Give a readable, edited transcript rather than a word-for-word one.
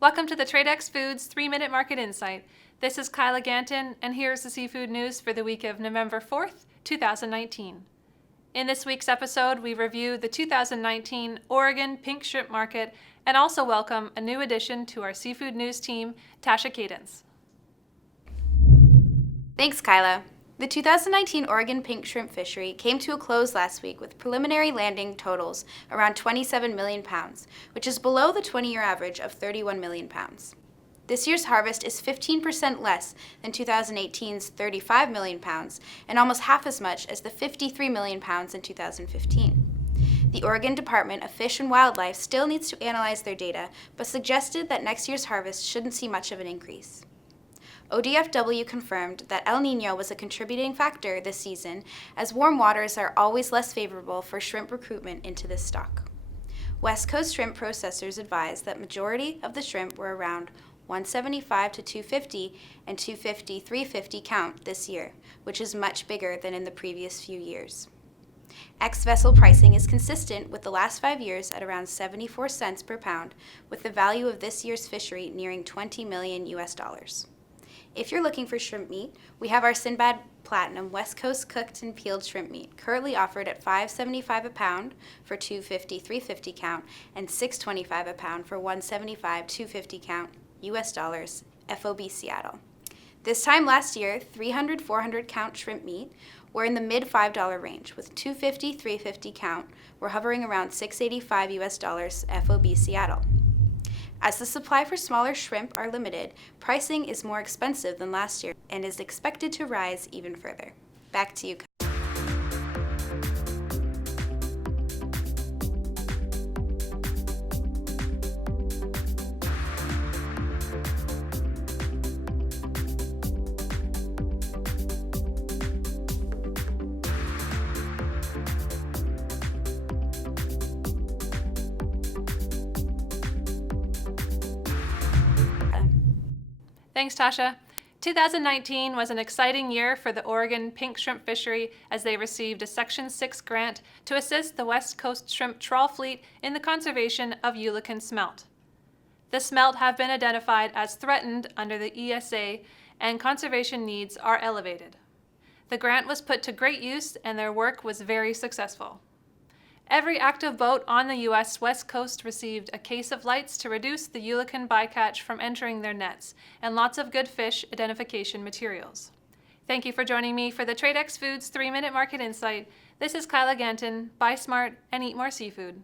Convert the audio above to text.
Welcome to the Tradex Foods 3-Minute Market Insight. This is Kyla Ganton, and here's the seafood news for the week of November 4th, 2019. In this week's episode, we review the 2019 Oregon Pink Shrimp Market and also welcome a new addition to our seafood news team, Tasha Cadence. Thanks, Kyla. The 2019 Oregon Pink Shrimp Fishery came to a close last week with preliminary landing totals around 27 million pounds, which is below the 20-year average of 31 million pounds. This year's harvest is 15% less than 2018's 35 million pounds and almost half as much as the 53 million pounds in 2015. The Oregon Department of Fish and Wildlife still needs to analyze their data, but suggested that next year's harvest shouldn't see much of an increase. ODFW confirmed that El Niño was a contributing factor this season, as warm waters are always less favorable for shrimp recruitment into this stock. West Coast shrimp processors advised that majority of the shrimp were around 175 to 250 and 250 350 count this year, which is much bigger than in the previous few years. Ex-vessel pricing is consistent with the last 5 years at around 74 cents per pound, with the value of this year's fishery nearing $20 million US. If you're looking for shrimp meat, we have our Sinbad Platinum West Coast cooked and peeled shrimp meat, currently offered at $5.75 a pound for 250 350 count and $6.25 a pound for 175 250 count US dollars, FOB Seattle. This time last year, 300 400 count shrimp meat were in the mid $5 range, with 250 350 count were hovering around $6.85 US dollars, FOB Seattle. As the supply for smaller shrimp are limited, pricing is more expensive than last year and is expected to rise even further. Back to you. Thanks, Tasha. 2019 was an exciting year for the Oregon Pink Shrimp Fishery as they received a Section 6 grant to assist the West Coast shrimp trawl fleet in the conservation of Ulican smelt. The smelt have been identified as threatened under the ESA, and conservation needs are elevated. The grant was put to great use and their work was very successful. Every active boat on the U.S. West Coast received a case of lights to reduce the Ulican bycatch from entering their nets, and lots of good fish identification materials. Thank you for joining me for the Tradex Foods 3-Minute Market Insight. This is Kyla Ganton. Buy smart and eat more seafood.